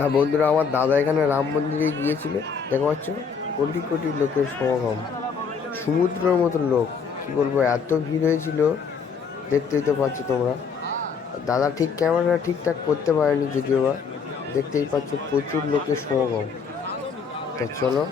তা বন্ধুরা, আমার দাদা এখানে রাম মন্দিরে গিয়েছিল। দেখতে পাচ্ছ কোটি কোটি লোকের সমাগম, সমুদ্রের মতো লোক। কি বলবো, এত ভিড় হয়েছিল, দেখতেই তো পাচ্ছ তোমরা। দাদা ঠিক ক্যামেরা ঠিকঠাক করতে পারেনি যদিও বা, দেখতেই পাচ্ছ প্রচুর লোকের সমাগম। তা চলো।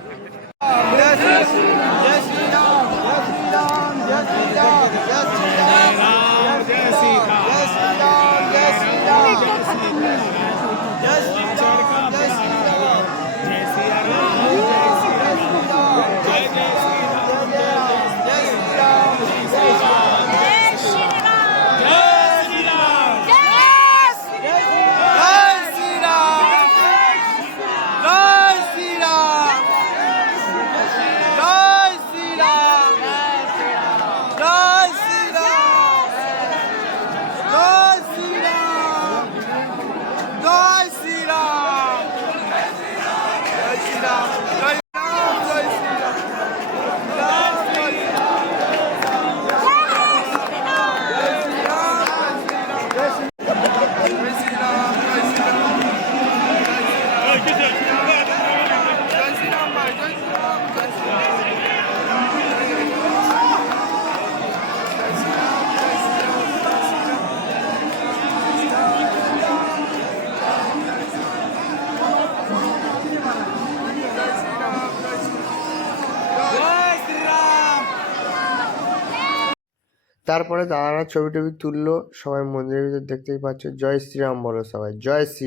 তারপরে দাদারা ছবি টবি তুললো, সবাই মন্দিরের ভিতর। দেখতেই পাচ্ছ, জয় শ্রীরাম বলো সবাই, জয় শ্রীরাম।